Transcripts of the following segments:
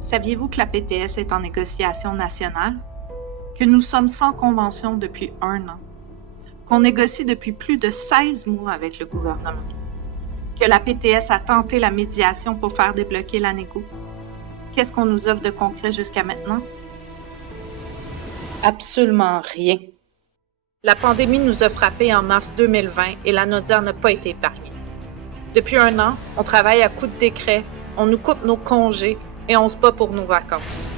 Saviez-vous que la PTS est en négociation nationale? Que nous sommes sans convention depuis 1 an? Qu'on négocie depuis plus de 16 mois avec le gouvernement? Que la PTS a tenté la médiation pour faire débloquer la négo? Qu'est-ce qu'on nous offre de concret jusqu'à maintenant? Absolument rien. La pandémie nous a frappés en mars 2020 et la Naudière n'a pas été épargnée. Depuis 1 an, on travaille à coups de décret, on nous coupe nos congés et on se bat pour nos vacances.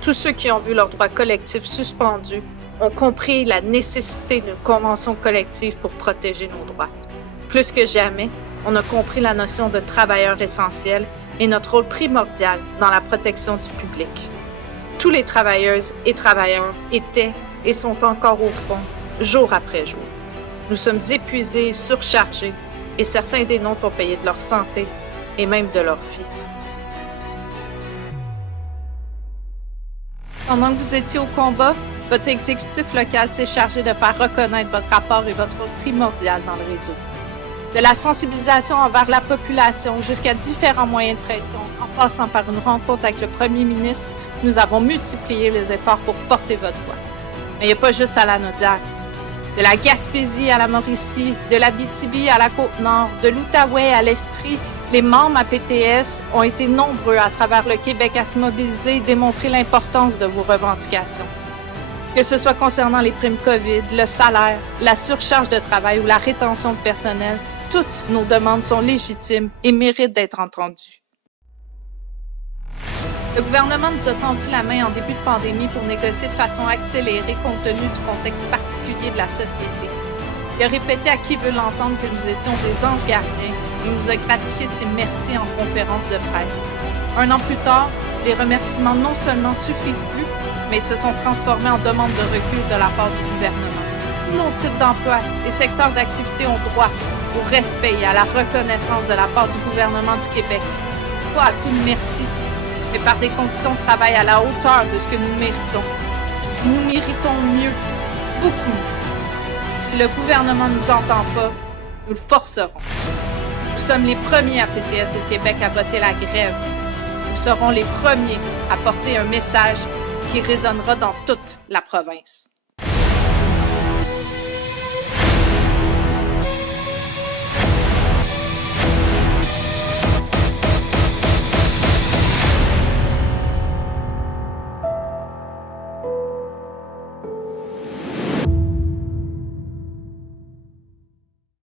Tous ceux qui ont vu leurs droits collectifs suspendus ont compris la nécessité d'une convention collective pour protéger nos droits. Plus que jamais, on a compris la notion de travailleur essentiel et notre rôle primordial dans la protection du public. Tous les travailleuses et travailleurs étaient et sont encore au front, jour après jour. Nous sommes épuisés et surchargés et certains des nôtres ont payé de leur santé et même de leur vie. Pendant que vous étiez au combat, votre exécutif local s'est chargé de faire reconnaître votre rapport et votre rôle primordial dans le réseau. De la sensibilisation envers la population jusqu'à différents moyens de pression, en passant par une rencontre avec le premier ministre, nous avons multiplié les efforts pour porter votre voix. Mais il n'y a pas juste à la Naudière. De la Gaspésie à la Mauricie, de l'Abitibi à la Côte-Nord, de l'Outaouais à l'Estrie, les membres à PTS ont été nombreux à travers le Québec à se mobiliser et démontrer l'importance de vos revendications. Que ce soit concernant les primes COVID, le salaire, la surcharge de travail ou la rétention de personnel, toutes nos demandes sont légitimes et méritent d'être entendues. Le gouvernement nous a tendu la main en début de pandémie pour négocier de façon accélérée compte tenu du contexte particulier de la société. Il a répété à qui veut l'entendre que nous étions des anges gardiens et nous a gratifié de ses merci en conférence de presse. 1 an plus tard, les remerciements non seulement suffisent plus, mais se sont transformés en demande de recul de la part du gouvernement. Tous nos types d'emploi et secteurs d'activité ont droit au respect et à la reconnaissance de la part du gouvernement du Québec. Pas à coup de merci, mais par des conditions de travail à la hauteur de ce que nous méritons. Et nous méritons mieux, beaucoup mieux. Si le gouvernement ne nous entend pas, nous le forcerons. Nous sommes les premiers à PTS au Québec à voter la grève. Nous serons les premiers à porter un message qui résonnera dans toute la province.